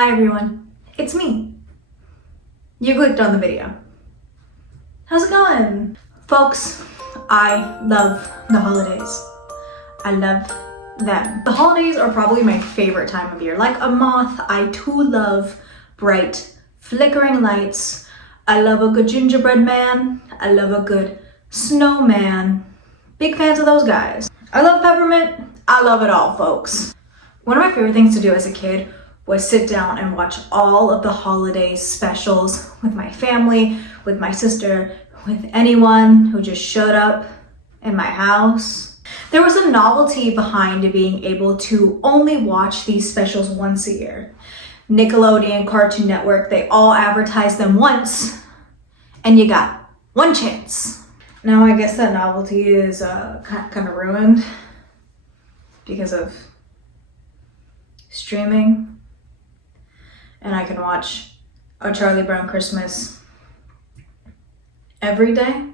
Hi everyone, it's me. You clicked on the video. How's it going? Folks, I love the holidays. I love them. The holidays are probably my favorite time of year. Like a moth, I too love bright, flickering lights. I love a good gingerbread man. I love a good snowman. Big fans of those guys. I love peppermint. I love it all, folks. One of my favorite things to do as a kid was sit down and watch all of the holiday specials with my family, with my sister, with anyone who just showed up in my house. There was a novelty behind being able to only watch these specials once a year. Nickelodeon, Cartoon Network, they all advertised them once, and you got one chance. Now I guess that novelty is kind of ruined because of streaming. And I can watch A Charlie Brown Christmas every day.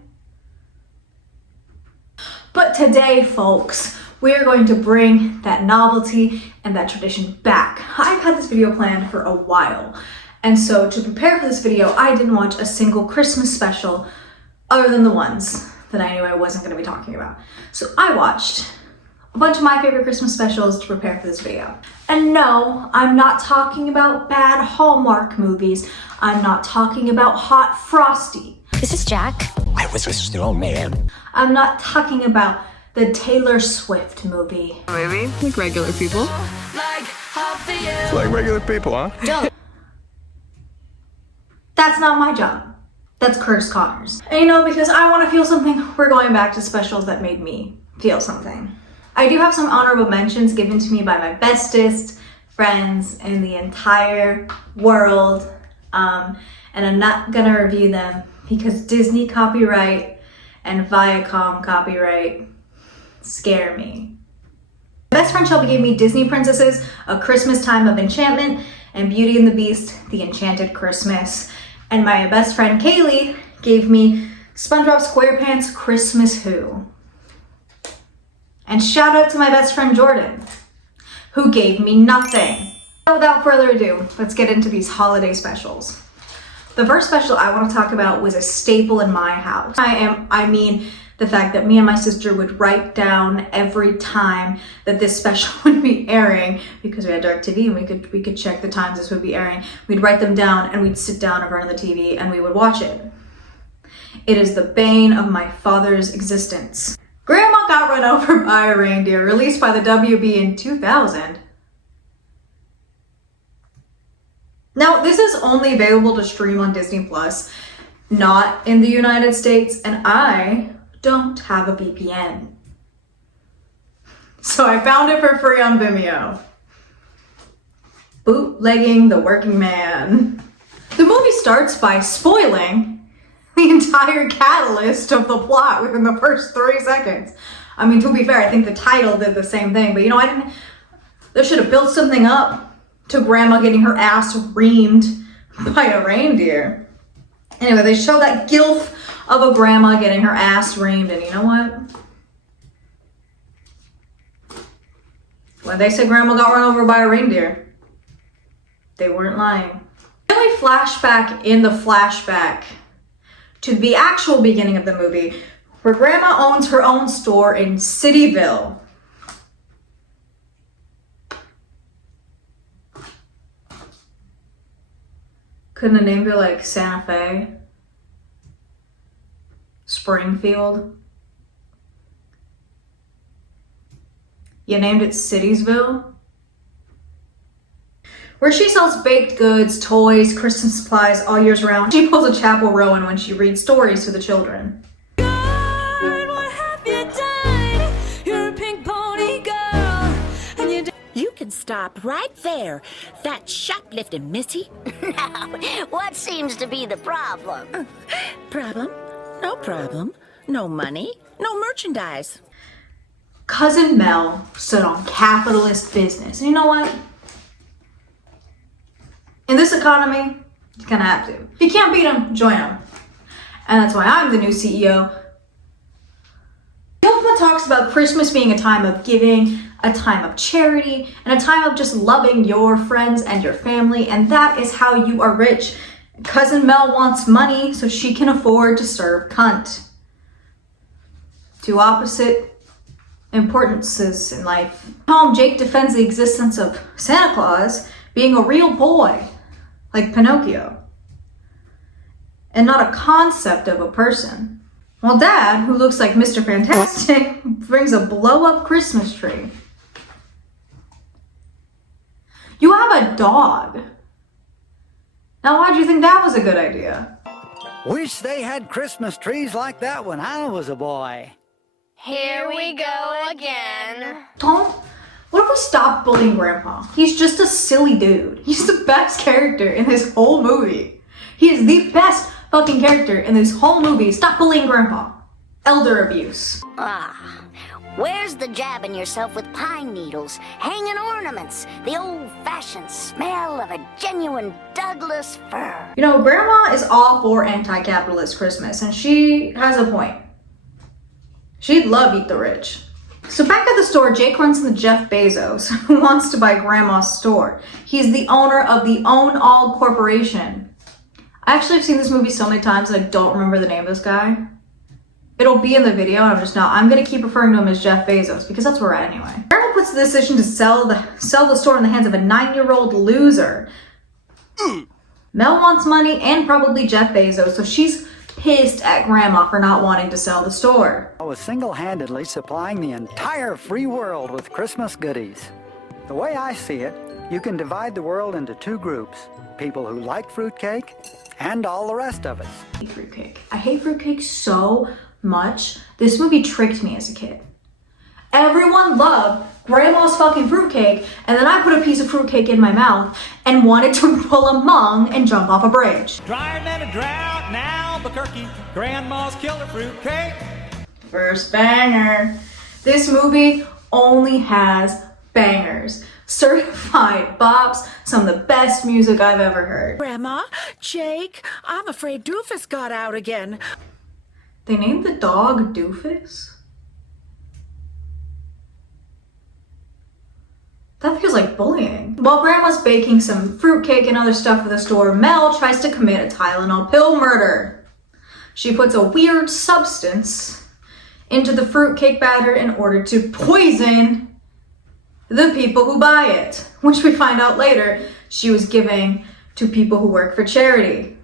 But today, folks, we're going to bring that novelty and that tradition back. I've had this video planned for a while. And so to prepare for this video, I didn't watch a single Christmas special other than the ones that I knew I wasn't going to be talking about. So I watched a bunch of my favorite Christmas specials to prepare for this video. And no, I'm not talking about bad Hallmark movies. I'm not talking about Hot Frosty. This is Jack. I was with the old man. I'm not talking about the Taylor Swift movie. Maybe like regular people. It's like regular people, huh? Don't. That's not my job. That's Curtis Connor's. And you know, because I want to feel something, we're going back to specials that made me feel something. I do have some honorable mentions given to me by my bestest friends in the entire world. And I'm not gonna review them because Disney copyright and Viacom copyright scare me. My best friend Shelby gave me Disney Princesses, A Christmas Time of Enchantment, and Beauty and the Beast, The Enchanted Christmas. And my best friend Kaylee gave me SpongeBob SquarePants Christmas Who. And shout out to my best friend Jordan, who gave me nothing. So without further ado, let's get into these holiday specials. The first special I want to talk about was a staple in my house. I mean the fact that me and my sister would write down every time that this special would be airing, because we had DirecTV and we could check the times this would be airing. We'd write them down and we'd sit down in front of the TV and we would watch it. It is the bane of my father's existence. Grandma Got Run Over by a Reindeer, released by the WB in 2000. Now, this is only available to stream on Disney Plus, not in the United States, and I don't have a VPN. So I found it for free on Vimeo. Bootlegging the working man. The movie starts by spoiling the entire catalyst of the plot within the first 3 seconds. I mean, to be fair, I think the title did the same thing, but you know, they should have built something up to Grandma getting her ass reamed by a reindeer. Anyway, they show that gilf of a grandma getting her ass reamed, and you know what? When they said Grandma got run over by a reindeer, they weren't lying. Then we flashback in the flashback to the actual beginning of the movie, where Grandma owns her own store in Cityville. Couldn't a name be like Santa Fe? Springfield? You named it Citiesville? Where she sells baked goods, toys, Christmas supplies all years round. She pulls a Chapel Rowan when she reads stories to the children. God, what have you done? You're a pink pony girl, and You can stop right there. That shoplifting, missy. What seems to be the problem? Problem? No problem. No money. No merchandise. Cousin Mel stood on capitalist business. And you know what? In this economy, you kind of have to. If you can't beat them, join them. And that's why I'm the new CEO. Hilma talks about Christmas being a time of giving, a time of charity, and a time of just loving your friends and your family, and that is how you are rich. Cousin Mel wants money so she can afford to serve cunt. Two opposite importances in life. Home, Jake defends the existence of Santa Claus being a real boy, like Pinocchio, and not a concept of a person. While Dad, who looks like Mr. Fantastic, brings a blow-up Christmas tree. You have a dog. Now, why do you think that was a good idea? Wish they had Christmas trees like that when I was a boy. Here we go again. What if we stop bullying Grandpa? He's just a silly dude. He's the best character in this whole movie. He is the best fucking character in this whole movie. Stop bullying Grandpa. Elder abuse. Where's the jabbing yourself with pine needles, hanging ornaments, the old-fashioned smell of a genuine Douglas fir? You know, Grandma is all for anti-capitalist Christmas, and she has a point. She'd love Eat the Rich. So back at the store, Jake runs into Jeff Bezos, who wants to buy Grandma's store. He's the owner of the Own All Corporation. I actually have seen this movie so many times and I don't remember the name of this guy. It'll be in the video, and I'm gonna keep referring to him as Jeff Bezos because that's where we're at anyway. Grandma puts the decision to sell the store in the hands of a 9-year-old loser. Mel wants money and probably Jeff Bezos, so she's pissed at Grandma for not wanting to sell the store. I was single-handedly supplying the entire free world with Christmas goodies. The way I see it, you can divide the world into two groups. People who like fruitcake and all the rest of us. I hate fruitcake. I hate fruitcake so much. This movie tricked me as a kid. Everyone loved Grandma's fucking fruitcake, and then I put a piece of fruitcake in my mouth and wanted to pull a mung and jump off a bridge. Drier than a drought in Albuquerque, Grandma's killer fruitcake. First banger. This movie only has bangers. Certified bops, some of the best music I've ever heard. Grandma, Jake, I'm afraid Doofus got out again. They named the dog Doofus? That feels like bullying. While Grandma's baking some fruitcake and other stuff for the store, Mel tries to commit a Tylenol pill murder. She puts a weird substance into the fruitcake batter in order to poison the people who buy it, which we find out later she was giving to people who work for charity.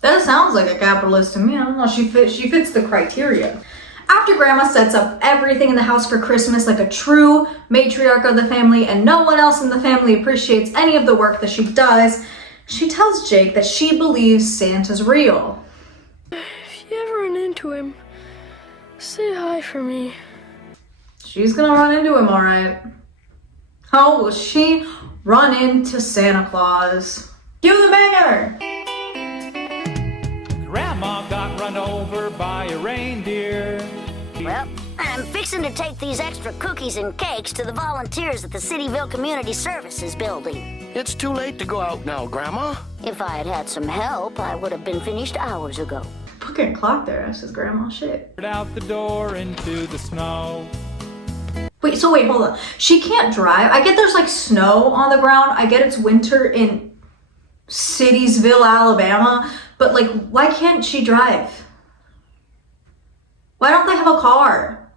That sounds like a capitalist to me. I don't know, she fits the criteria. After Grandma sets up everything in the house for Christmas like a true matriarch of the family, and no one else in the family appreciates any of the work that she does, she tells Jake that she believes Santa's real. If you ever run into him, say hi for me. She's gonna run into him, alright. How will she run into Santa Claus? Cue the banger! Grandma got run over by a reindeer. Well, I'm fixing to take these extra cookies and cakes to the volunteers at the Cityville Community Services building. It's too late to go out now, Grandma. If I had had some help, I would have been finished hours ago. Fucking clock there, that's his grandma shit. Out the door into the snow. Wait, hold on. She can't drive? I get there's like snow on the ground. I get it's winter in Citiesville, Alabama. But like, why can't she drive? Why don't they have a car?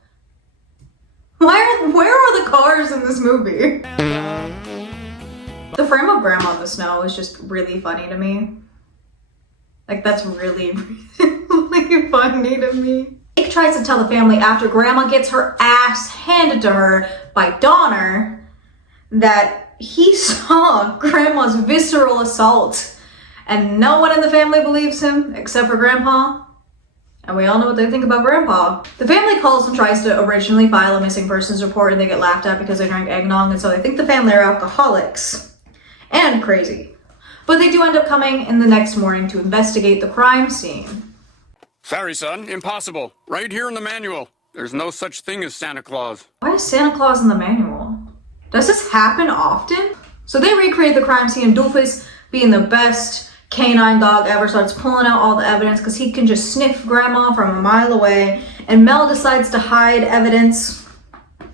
Where are the cars in this movie? The frame of Grandma in the snow is just really funny to me. Like, that's really, really funny to me. Jake tries to tell the family after Grandma gets her ass handed to her by Donner that he saw Grandma's visceral assault, and no one in the family believes him except for Grandpa. And we all know what they think about Grandpa. The family calls and tries to originally file a missing persons report, and they get laughed at because they drank eggnog, and so they think the family are alcoholics and crazy. But they do end up coming in the next morning to investigate the crime scene. Sorry, son. Impossible. Right here in the manual. There's no such thing as Santa Claus. Why is Santa Claus in the manual? Does this happen often? So they recreate the crime scene, and Doofus, being the best canine dog ever, starts pulling out all the evidence because he can just sniff Grandma from a mile away and Mel decides to hide evidence.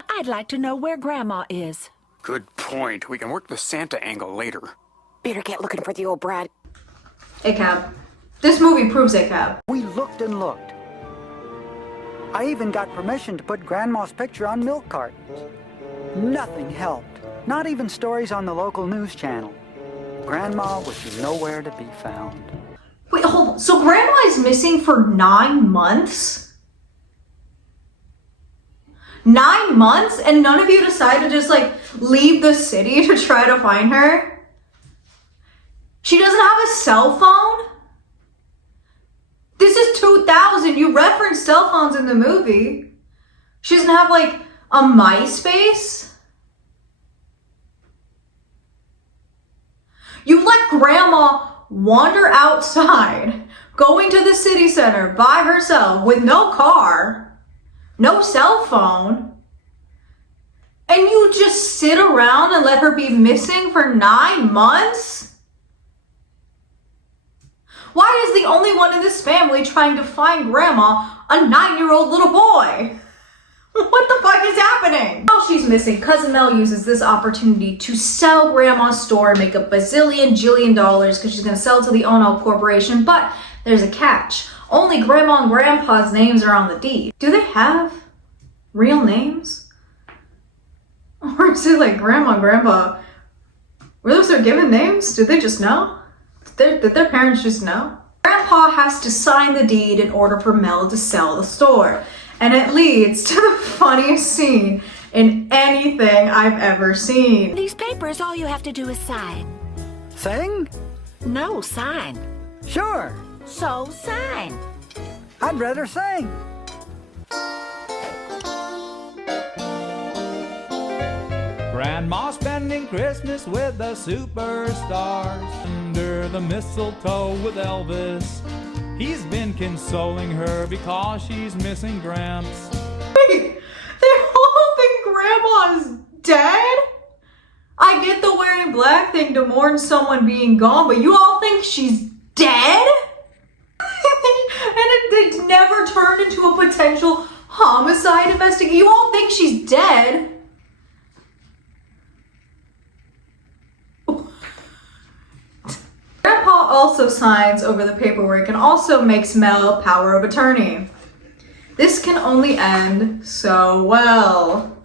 I'd like to know where Grandma is. Good point. We can work the Santa angle later. Better get looking for the old Brad. ACAB. This movie proves ACAB. We looked and looked. I even got permission to put Grandma's picture on milk cartons. Nothing helped. Not even stories on the local news channel. Grandma was nowhere to be found. Wait, hold on. So Grandma is missing for 9 months? 9 months? And none of you decide to just like leave the city to try to find her? She doesn't have a cell phone? This is 2000. You referenced cell phones in the movie. She doesn't have like a MySpace? You let Grandma wander outside, going to the city center by herself with no car, no cell phone, and you just sit around and let her be missing for 9 months? Why is the only one in this family trying to find Grandma a 9-year-old little boy? What the fuck is happening? While she's missing, Cousin Mel uses this opportunity to sell Grandma's store and make a jillion dollars because she's going to sell to the Ono Corporation. But there's a catch. Only Grandma and Grandpa's names are on the deed. Do they have real names? Or is it like Grandma and Grandpa? Were those their given names? Did they just know? Did their parents just know? Grandpa has to sign the deed in order for Mel to sell the store. And it leads to the funniest scene in anything I've ever seen. These papers, all you have to do is sign. Sing? No, sign. Sure. So sign. I'd rather sing. Grandma spending Christmas with the superstars under the mistletoe with Elvis. He's been consoling her because she's missing Gramps. Wait, they all think Grandma's dead? I get the wearing black thing to mourn someone being gone, but you all think she's dead? And it never turned into a potential homicide investigation. You all think she's dead? Grandpa also signs over the paperwork and also makes Mel power of attorney. This can only end so well.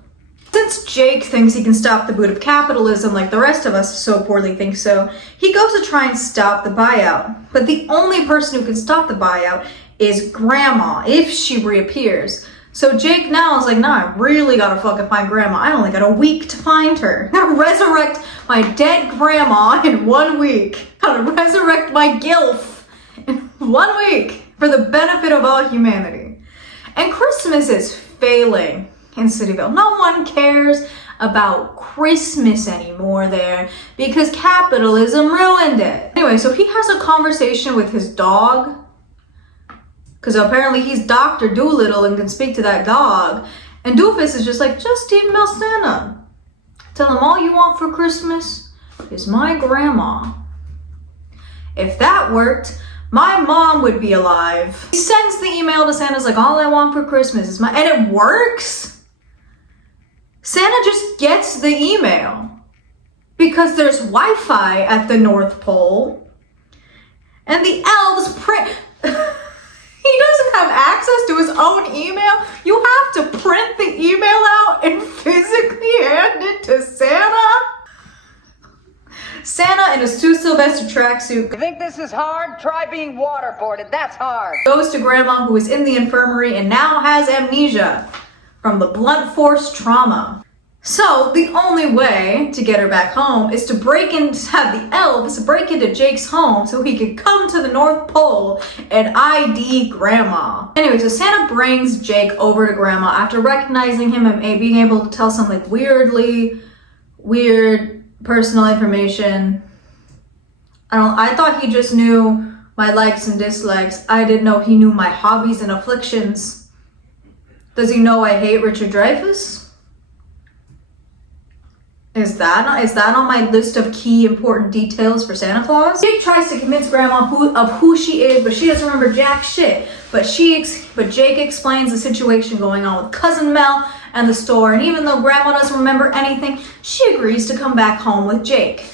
Since Jake thinks he can stop the boot of capitalism like the rest of us so poorly think so, he goes to try and stop the buyout. But the only person who can stop the buyout is Grandma, if she reappears. So Jake now is like, nah, I really gotta fucking find Grandma. I only got a week to find her. Gotta resurrect my dead Grandma in 1 week. Gotta resurrect my gilf in 1 week for the benefit of all humanity. And Christmas is failing in Cityville. No one cares about Christmas anymore there because capitalism ruined it. Anyway, so he has a conversation with his dog, because apparently he's Dr. Doolittle and can speak to that dog. And Doofus is just like, just email Santa. Tell him all you want for Christmas is my grandma. If that worked, my mom would be alive. He sends the email to Santa's like, all I want for Christmas is my... And it works? Santa just gets the email because there's Wi-Fi at the North Pole. And the elves print... He doesn't have access to his own email. You have to print the email out and physically hand it to Santa. Santa in a Sue Sylvester tracksuit. You think this is hard? Try being waterboarded. That's hard. Goes to Grandma, who is in the infirmary and now has amnesia from the blunt force trauma. So the only way to get her back home is to have the elves break into Jake's home so he could come to the North Pole and ID Grandma. Anyway, so Santa brings Jake over to Grandma after recognizing him and being able to tell some like weird personal information. I thought he just knew my likes and dislikes. I didn't know he knew my hobbies and afflictions. Does he know I hate Richard Dreyfuss? Is that on my list of key important details for Santa Claus? Jake tries to convince Grandma of who she is, but she doesn't remember jack shit. But Jake explains the situation going on with Cousin Mel and the store, and even though Grandma doesn't remember anything, she agrees to come back home with Jake.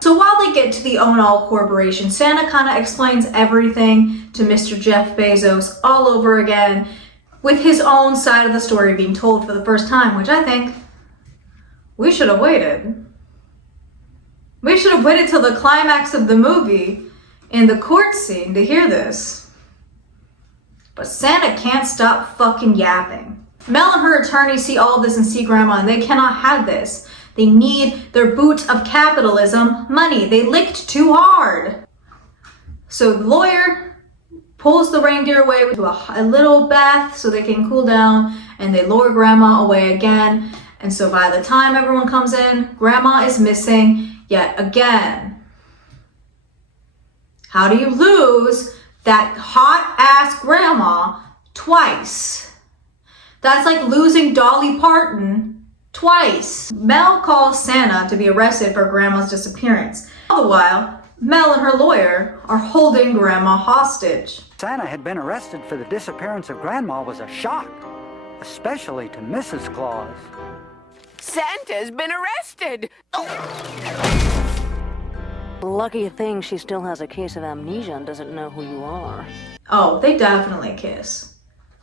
So while they get to the Own All Corporation, Santa kind of explains everything to Mr. Jeff Bezos all over again, with his own side of the story being told for the first time, which I think we should have waited. We should have waited till the climax of the movie in the court scene to hear this. But Santa can't stop fucking yapping. Mel and her attorney see all of this and see Grandma, and they cannot have this. They need their boot of capitalism money. They licked too hard. So the lawyer pulls the reindeer away to a little bath so they can cool down, and they lure Grandma away again. And so by the time everyone comes in, Grandma is missing yet again. How do you lose that hot-ass Grandma twice? That's like losing Dolly Parton twice. Mel calls Santa to be arrested for Grandma's disappearance. All the while, Mel and her lawyer are holding Grandma hostage. Santa had been arrested for the disappearance of Grandma was a shock, especially to Mrs. Claus. Santa's been arrested! Lucky thing she still has a case of amnesia and doesn't know who you are. Oh, they definitely kiss.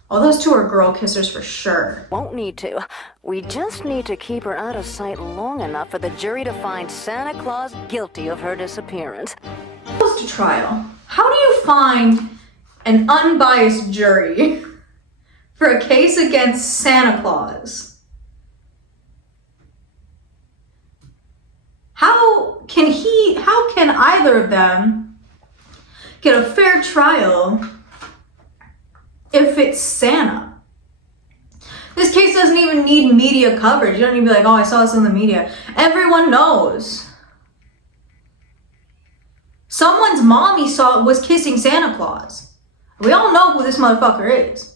Oh, those two are girl kissers for sure. Won't need to. We just need to keep her out of sight long enough for the jury to find Santa Claus guilty of her disappearance. Goes to trial. How do you find an unbiased jury for a case against Santa Claus? How can either of them get a fair trial if it's Santa? This case doesn't even need media coverage. You don't need to be like, oh, I saw this in the media. Everyone knows. Someone's mommy was kissing Santa Claus. We all know who this motherfucker is.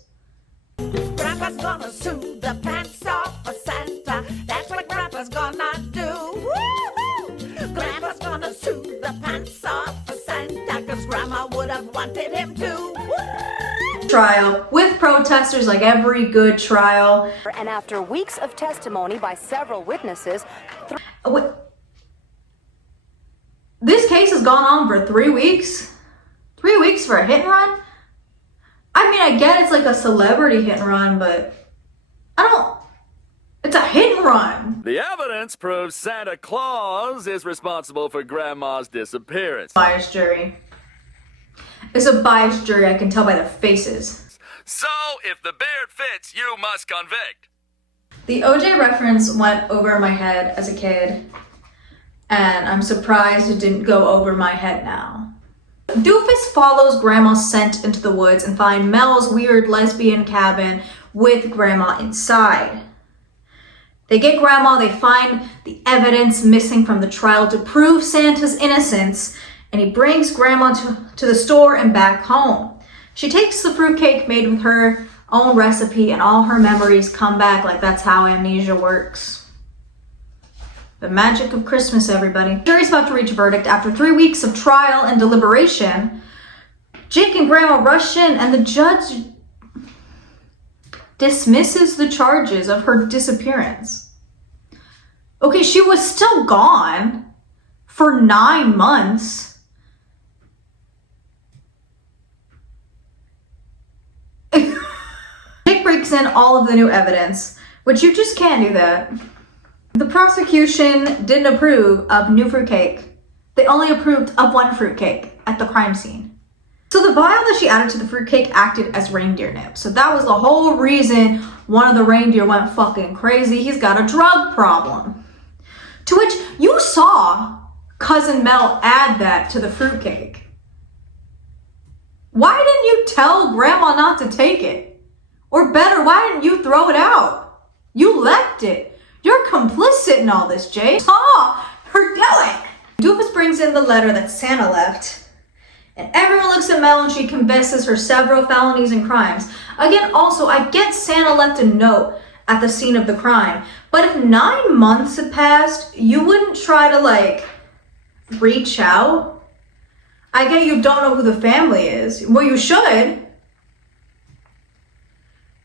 Grandpa's gonna sue the pants off of Santa. That's what Grandpa's gonna do. Woo-hoo! Grandpa's gonna sue the pants off of Santa, 'cause Grandma would have wanted him to. Woo! Trial with protesters like every good trial. And after weeks of testimony by several witnesses... This case has gone on for 3 weeks? 3 weeks for a hit and run? I mean, I get it's like a celebrity hit and run, but it's a hit and run. The evidence proves Santa Claus is responsible for Grandma's disappearance. Biased jury. It's a biased jury, I can tell by their faces. So, if the beard fits, you must convict. The OJ reference went over my head as a kid, and I'm surprised it didn't go over my head now. Doofus follows Grandma's scent into the woods and finds Mel's weird lesbian cabin with Grandma inside. They get Grandma, they find the evidence missing from the trial to prove Santa's innocence, and he brings Grandma to the store and back home. She takes the fruitcake made with her own recipe, and all her memories come back. Like, that's how amnesia works. The magic of Christmas, everybody. The jury's about to reach a verdict. After 3 weeks of trial and deliberation, Jake and Grandma rush in, and the judge dismisses the charges of her disappearance. Okay, she was still gone for 9 months. Jake breaks in all of the new evidence, which you just can't do that. The prosecution didn't approve of new fruitcake. They only approved of one fruitcake at the crime scene. So the vial that she added to the fruitcake acted as reindeer nip. So that was the whole reason one of the reindeer went fucking crazy. He's got a drug problem. To which you saw Cousin Mel add that to the fruitcake. Why didn't you tell Grandma not to take it? Or better, why didn't you throw it out? You left it. You're complicit in all this, Jay. Saw her do it. Doofus brings in the letter that Santa left, and everyone looks at Mel and she confesses her several felonies and crimes. Again, also, I get Santa left a note at the scene of the crime. But if 9 months had passed, you wouldn't try to like reach out. I get you don't know who the family is. Well, you should.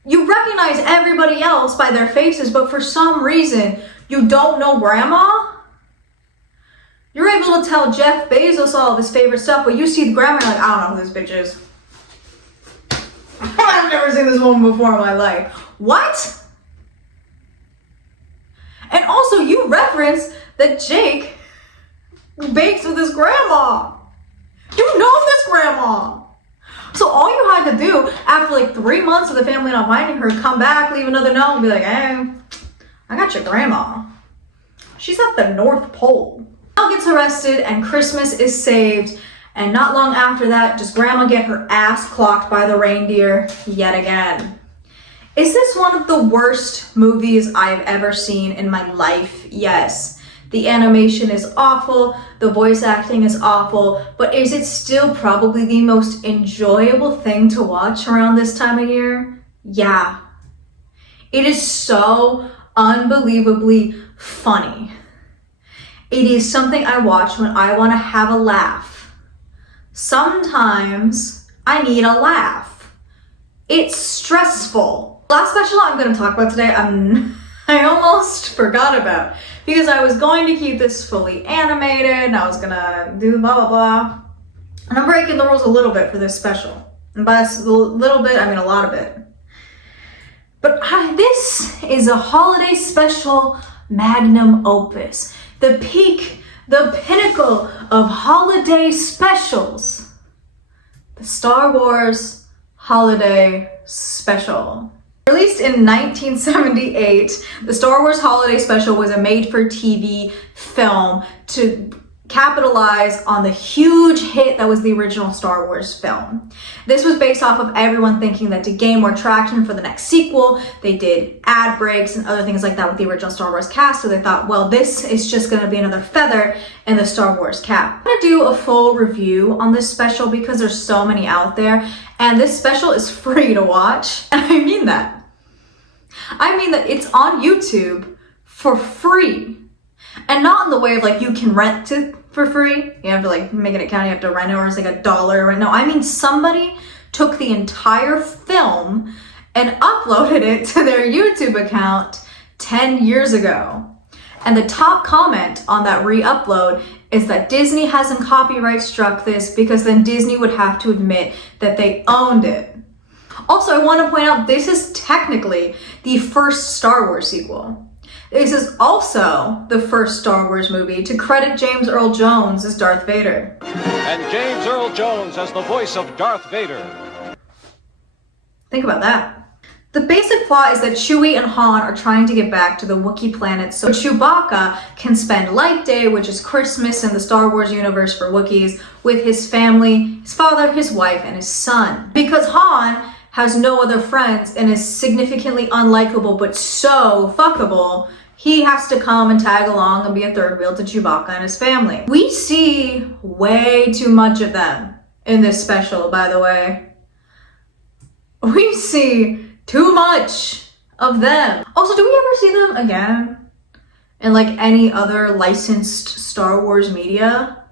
You recognize everybody else by their faces, but for some reason, you don't know grandma? You're able to tell Jeff Bezos all of his favorite stuff, but you see the grandma, you're like, I don't know who this bitch is. I've never seen this woman before in my life. What? And also, you reference that Jake bakes with his grandma. You know this grandma. So all you had to do after like 3 months of the family not finding her, come back, leave another note, and be like, hey, I got your grandma. She's at the North Pole. Al gets arrested and Christmas is saved. And not long after that, does grandma get her ass clocked by the reindeer yet again. Is this one of the worst movies I've ever seen in my life? Yes. The animation is awful, the voice acting is awful, but is it still probably the most enjoyable thing to watch around this time of year? Yeah. It is so unbelievably funny. It is something I watch when I want to have a laugh. Sometimes I need a laugh. It's stressful. Last special I'm going to talk about today, I almost forgot about, because I was going to keep this fully animated and I was gonna do blah blah blah. And I'm breaking the rules a little bit for this special. And by a little bit, I mean a lot of it. But this is a holiday special magnum opus. The peak, the pinnacle of holiday specials. The Star Wars Holiday Special. Released in 1978, the Star Wars Holiday Special was a made-for-TV film to capitalize on the huge hit that was the original Star Wars film. This was based off of everyone thinking that to gain more traction for the next sequel, they did ad breaks and other things like that with the original Star Wars cast, so they thought, well, this is just going to be another feather in the Star Wars cap. I'm going to do a full review on this special because there's so many out there, and this special is free to watch, and I mean that. I mean that it's on YouTube for free. And not in the way of like you can rent it for free. You have to like make an account, you have to rent it, or it's like $1. No, I mean somebody took the entire film and uploaded it to their YouTube account 10 years ago. And the top comment on that re-upload is that Disney hasn't copyright struck this because then Disney would have to admit that they owned it. Also, I want to point out this is technically the first Star Wars sequel. This is also the first Star Wars movie to credit James Earl Jones as Darth Vader. And James Earl Jones as the voice of Darth Vader. Think about that. The basic plot is that Chewie and Han are trying to get back to the Wookiee planet so Chewbacca can spend Light Day, which is Christmas in the Star Wars universe for Wookiees, with his family, his father, his wife, and his son. Because Han has no other friends and is significantly unlikable but so fuckable, he has to come and tag along and be a third wheel to Chewbacca and his family. We see way too much of them in this special, by the way. We see too much of them. Also, do we ever see them again in like any other licensed Star Wars media?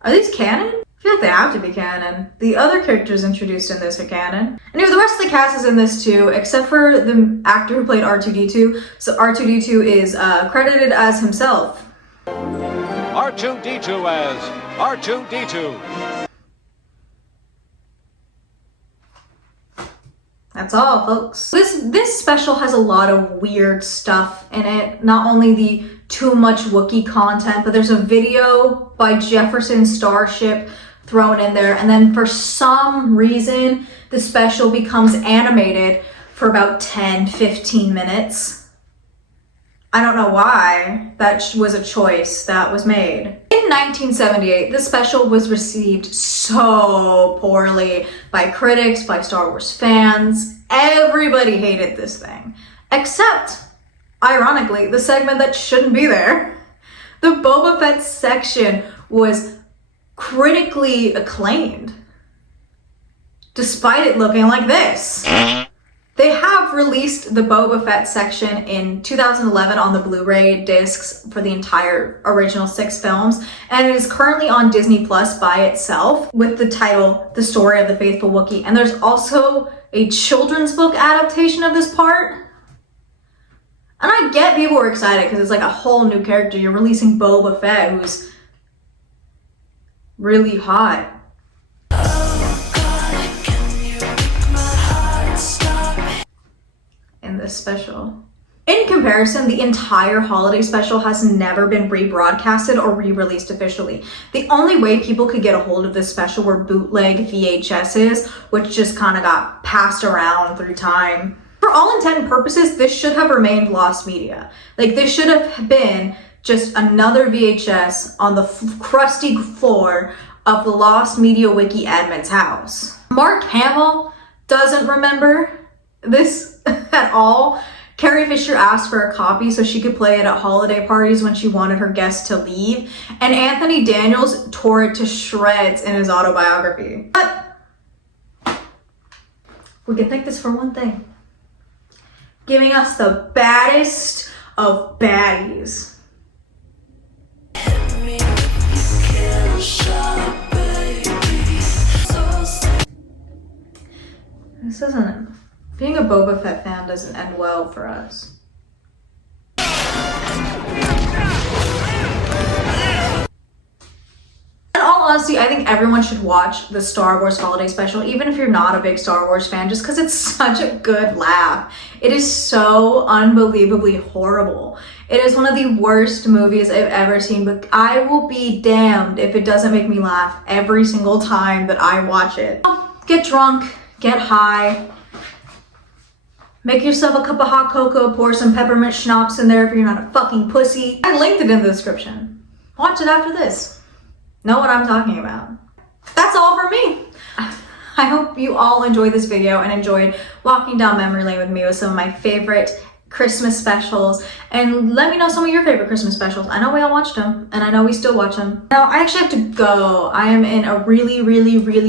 Are these canon? I feel like they have to be canon. The other characters introduced in this are canon. Anyway, the rest of the cast is in this too, except for the actor who played R2-D2. So R2-D2 is credited as himself. R2-D2 as R2-D2. That's all, folks. This special has a lot of weird stuff in it. Not only the too much Wookiee content, but there's a video by Jefferson Starship thrown in there. And then for some reason, the special becomes animated for about 10-15 minutes. I don't know why. That was a choice that was made. In 1978, the special was received so poorly by critics, by Star Wars fans. Everybody hated this thing. Except, ironically, the segment that shouldn't be there. The Boba Fett section was critically acclaimed, despite it looking like this. They They have released the Boba Fett section in 2011 on the Blu-ray discs for the entire original 6 films, and it is currently on Disney Plus by itself with the title The Story of the Faithful Wookiee. And there's also a children's book adaptation of this part. And I get people were excited because it's like a whole new character. You're releasing Boba Fett, who's really hot. In this special. In comparison, the entire holiday special has never been rebroadcasted or re-released officially. The only way people could get a hold of this special were bootleg VHSs, which just kind of got passed around through time. For all intent and purposes, this should have remained lost media. Like, this should have been just another VHS on the crusty floor of the Lost Media Wiki admin's house. Mark Hamill doesn't remember this at all. Carrie Fisher asked for a copy so she could play it at holiday parties when she wanted her guests to leave, and Anthony Daniels tore it to shreds in his autobiography. But we can thank this for one thing: giving us the baddest of baddies. This isn't... Being a Boba Fett fan doesn't end well for us. In all honesty, I think everyone should watch the Star Wars Holiday Special, even if you're not a big Star Wars fan, just because it's such a good laugh. It is so unbelievably horrible. It is one of the worst movies I've ever seen, but I will be damned if it doesn't make me laugh every single time that I watch it. Get drunk, get high, make yourself a cup of hot cocoa, pour some peppermint schnapps in there if you're not a fucking pussy. I linked it in the description. Watch it after this. Know what I'm talking about. That's all for me. I hope you all enjoyed this video and enjoyed walking down memory lane with me with some of my favorite Christmas specials, and let me know some of your favorite Christmas specials. I know we all watched them, and I know we still watch them. Now, I actually have to go. I am in a really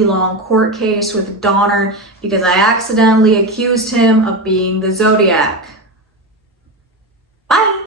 long court case with Donner because I accidentally accused him of being the Zodiac. Bye!